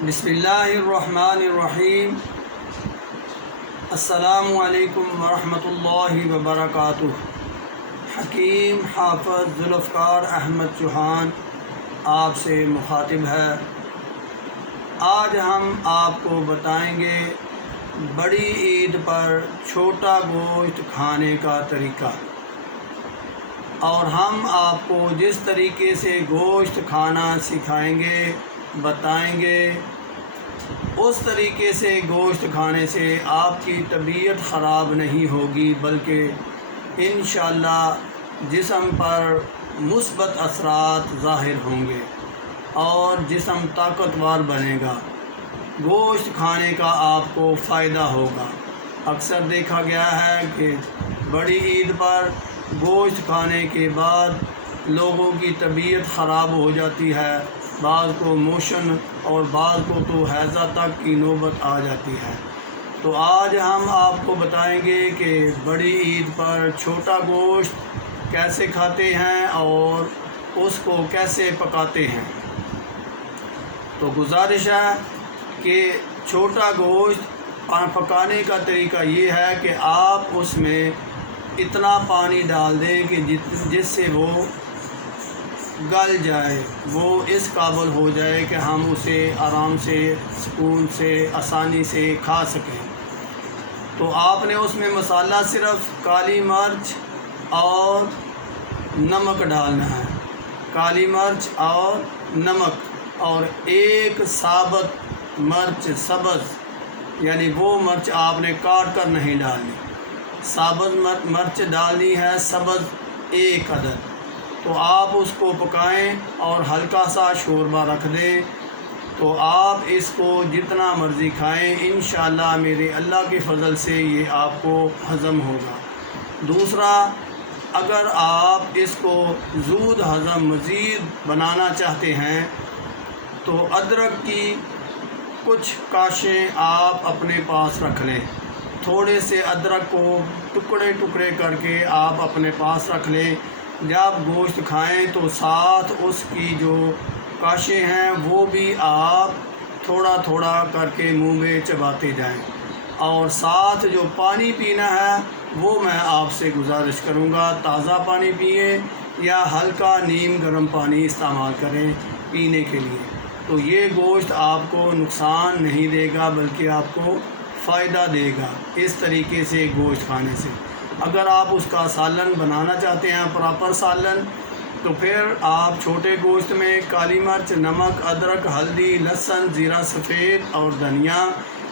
بسم اللہ الرحمن الرحیم۔ السلام علیکم ورحمۃ اللہ وبرکاتہ۔ حکیم حافظ ذوالفقار احمد چوہان آپ سے مخاطب ہے۔ آج ہم آپ کو بتائیں گے بڑی عید پر چھوٹا گوشت کھانے کا طریقہ، اور ہم آپ کو جس طریقے سے گوشت کھانا سکھائیں گے، بتائیں گے، اس طریقے سے گوشت کھانے سے آپ کی طبیعت خراب نہیں ہوگی، بلکہ انشاءاللہ جسم پر مثبت اثرات ظاہر ہوں گے اور جسم طاقتور بنے گا۔ گوشت کھانے کا آپ کو فائدہ ہوگا۔ اکثر دیکھا گیا ہے کہ بڑی عید پر گوشت کھانے کے بعد لوگوں کی طبیعت خراب ہو جاتی ہے، بعض کو موشن اور بعض کو تو ہیضہ تک کی نوبت آ جاتی ہے۔ تو آج ہم آپ کو بتائیں گے کہ بڑی عید پر چھوٹا گوشت کیسے کھاتے ہیں اور اس کو کیسے پکاتے ہیں۔ تو گزارش ہے کہ چھوٹا گوشت پکانے کا طریقہ یہ ہے کہ آپ اس میں اتنا پانی ڈال دیں کہ جس سے وہ گل جائے، وہ اس قابل ہو جائے کہ ہم اسے آرام سے، سکون سے، آسانی سے کھا سکیں۔ تو آپ نے اس میں مسالہ صرف کالی مرچ اور نمک ڈالنا ہے، کالی مرچ اور نمک، اور ایک ثابت مرچ سبز، یعنی وہ مرچ آپ نے کاٹ کر نہیں ڈالنی، ثابت مرچ ڈالنی ہے سبز، ایک عدد۔ تو آپ اس کو پکائیں اور ہلکا سا شوربہ رکھ دیں، تو آپ اس کو جتنا مرضی کھائیں، انشاءاللہ میرے اللہ کے فضل سے یہ آپ کو ہضم ہوگا۔ دوسرا، اگر آپ اس کو زود ہضم مزید بنانا چاہتے ہیں تو ادرک کی کچھ کاشیں آپ اپنے پاس رکھ لیں، تھوڑے سے ادرک کو ٹکڑے ٹکڑے کر کے آپ اپنے پاس رکھ لیں۔ جب گوشت کھائیں تو ساتھ اس کی جو کاشیں ہیں وہ بھی آپ تھوڑا تھوڑا کر کے منہ میں چباتے جائیں، اور ساتھ جو پانی پینا ہے وہ میں آپ سے گزارش کروں گا تازہ پانی پئیں یا ہلکا نیم گرم پانی استعمال کریں پینے کے لیے۔ تو یہ گوشت آپ کو نقصان نہیں دے گا بلکہ آپ کو فائدہ دے گا اس طریقے سے گوشت کھانے سے۔ اگر آپ اس کا سالن بنانا چاہتے ہیں، پراپر سالن، تو پھر آپ چھوٹے گوشت میں کالی مرچ، نمک، ادرک، ہلدی، لہسن، زیرہ سفید اور دھنیا،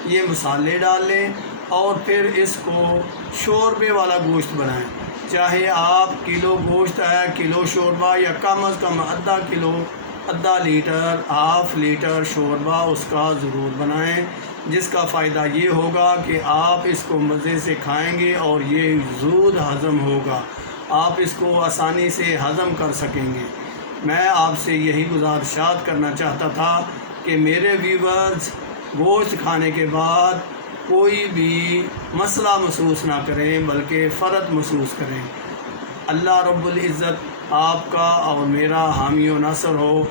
یہ مسالے ڈال لیں، اور پھر اس کو شوربے والا گوشت بنائیں۔ چاہے آپ کلو گوشت ہے، کلو شوربہ، یا کم از کم آدھا لیٹر، ہاف لیٹر شوربہ اس کا ضرور بنائیں، جس کا فائدہ یہ ہوگا کہ آپ اس کو مزے سے کھائیں گے اور یہ زود ہضم ہوگا، آپ اس کو آسانی سے ہضم کر سکیں گے۔ میں آپ سے یہی گزارشات کرنا چاہتا تھا کہ میرے ویورز گوشت کھانے کے بعد کوئی بھی مسئلہ محسوس نہ کریں بلکہ فرد محسوس کریں۔ اللہ رب العزت آپ کا اور میرا حامی و ناصر ہو،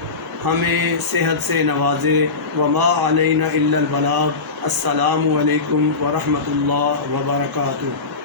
ہمیں صحت سے نوازے۔ وما علینا الا البلاغ۔ السلام علیکم ورحمۃ اللہ وبرکاتہ۔